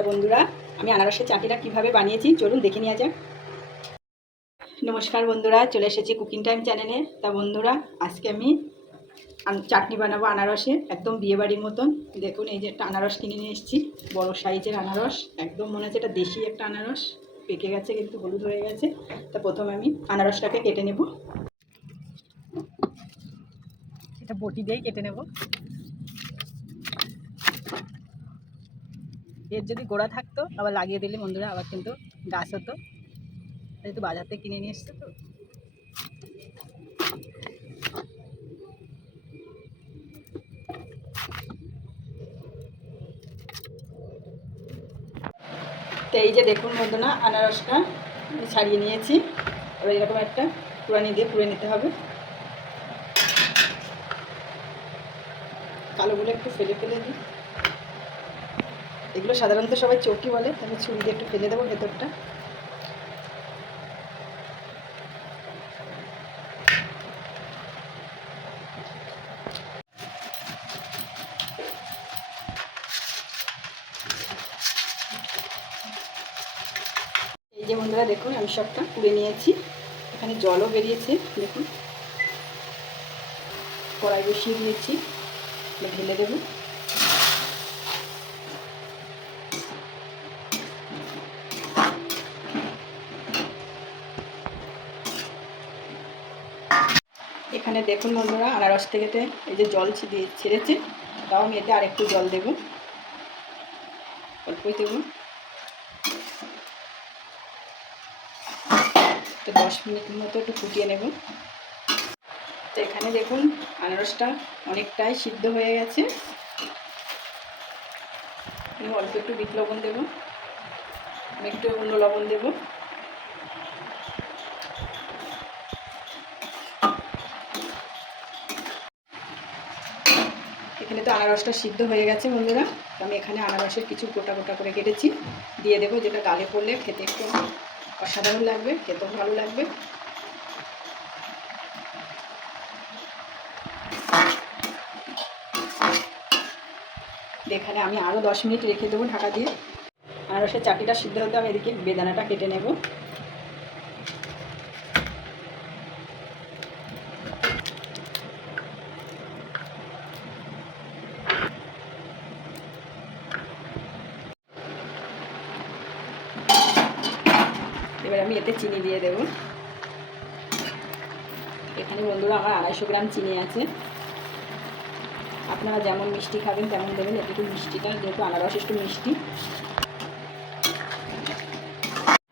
তা বন্ধুরা, আমি আনারসের চাটনিটা কীভাবে বানিয়েছি চলুন দেখে নেওয়া যাক। নমস্কার বন্ধুরা, চলে এসেছি কুকিং টাইম চ্যানেলে। তা বন্ধুরা, আজকে আমি চাটনি বানাবো আনারসের, একদম বিয়েবাড়ির মতন। দেখুন, এই যে একটা আনারস কিনে নিয়ে এসেছি, বড়ো সাইজের আনারস। একদম মনে হচ্ছে এটা দেশি একটা আনারস, পেকে গেছে কিন্তু হলুদ হয়ে গেছে। তা প্রথমে আমি আনারসটাকে কেটে নেব, এটা বটি দিয়েই কেটে নেব। এর যদি গোড়া থাকতো আবার লাগিয়ে দিলে বন্ধুরা আবার কিন্তু গাছ হতো, যেহেতু বাজার থেকে কিনে নিয়ে এসছে। তো এই যে দেখুন বন্ধুরা, আনারসটা ছাড়িয়ে নিয়েছি। এবার এরকম একটা কুড়ানি দিয়ে কুড়ে নিতে হবে। কালোগুলো একটু ফেলে ফেলে দিই। এগুলো সাধারণত সবাই চটি বলে, আমি ছুরি দিয়ে একটু ফেলে দেবো ভেতরটা। এই যে বন্ধুরা দেখুন, আমি সবটা কুড়ে নিয়েছি। এখানে জলও বেরিয়েছে দেখুন। কড়াই বসিয়ে দিয়েছি, ঢেলে দেবো। এখানে দেখুন বন্ধুরা, আনারস থেকে এই যে জল ছেড়েছে, তাও আমি এতে আরেকটু জল দেবো, অল্পই দেবো। তো 10 মিনিটের মতো একটু ফুটিয়ে নেব। তো এখানে দেখুন, আনারসটা অনেকটাই সিদ্ধ হয়ে গেছে। অল্প একটু বিট লবণ দেবো, একটু অন্য লবণ দেবো। এখানে তো আনারসটা সিদ্ধ হয়ে গেছে বন্ধুরা। আমি এখানে আনারসের কিছু গোটা গোটা করে কেটেছি, দিয়ে দেবো, যেটা গালে পড়লে খেতে একটু অসাধারণ লাগবে, খেতেও ভালো লাগবে। এখানে আমি আরও 10 মিনিট রেখে দেবো ঢাকা দিয়ে। আনারসের চাটনিটা সিদ্ধ হতে আমি এদিকে বেদানাটা কেটে নেব। এবার আমি এতে চিনি দিয়ে দেব। এখানে বন্ধুরা আমার 250 গ্রাম চিনি আছে। আপনারা যেমন মিষ্টি খাবেন তেমন দেবেন। একটু মিষ্টিটা, যেহেতু আনারস একটু মিষ্টি।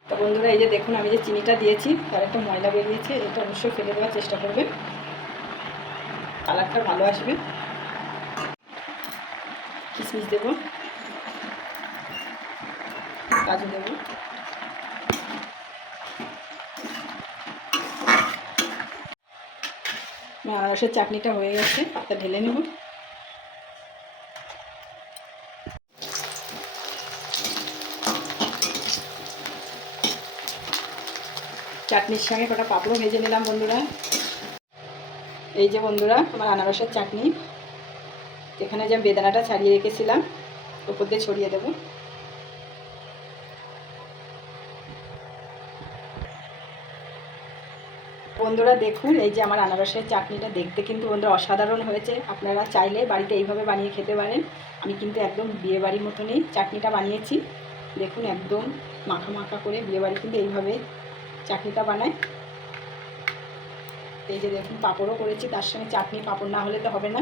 তো বন্ধুরা, এই যে দেখুন, আমি যে চিনিটা দিয়েছি তার একটা ময়লা বেরিয়েছে, এটা অবশ্যই ফেলে দেওয়ার চেষ্টা করবেন, কালারটা ভালো আসবে। কিশমিশ দেব, কাজু দেব। আনারসের চাটনিটা হয়ে গেছে, তা ঢেলে নেব। চাটনির সঙ্গে কটা পাঁপড়ও ভেজে নিলাম বন্ধুরা। এই যে বন্ধুরা, আমার আনারসের চাটনি। এখানে যে বেদানাটা ছাড়িয়ে রেখেছিলাম উপর দিয়ে ছড়িয়ে দেব। বন্ধুরা দেখুন, এই যে আমার আনারসের চাটনিটা দেখতে কিন্তু বন্ধুরা অসাধারণ হয়েছে। আপনারা চাইলে বাড়িতে এইভাবে বানিয়ে খেতে পারেন। আমি কিন্তু একদম বিয়েবাড়ির মতনই চাটনিটা বানিয়েছি। দেখুন, একদম মাখা মাখা করে বিয়েবাড়ি কিন্তু এইভাবে চাটনিটা বানায়। এই যে দেখুন, পাঁপড়ও করেছি তার সঙ্গে চাটনি। পাঁপড় না হলে তো হবে না।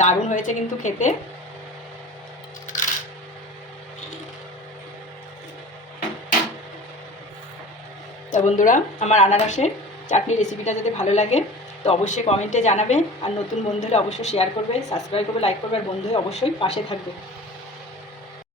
দারুণ হয়েছে কিন্তু খেতে। তা বন্ধুরা, আমার আনারসের চাটনি রেসিপিটা যদি ভালো লাগে তো অবশ্যই কমেন্টে জানাবে। আর নতুন বন্ধুরা অবশ্যই শেয়ার করবে, সাবস্ক্রাইব করবে, লাইক করবে, আর বন্ধু অবশ্যই পাশে থাকবে।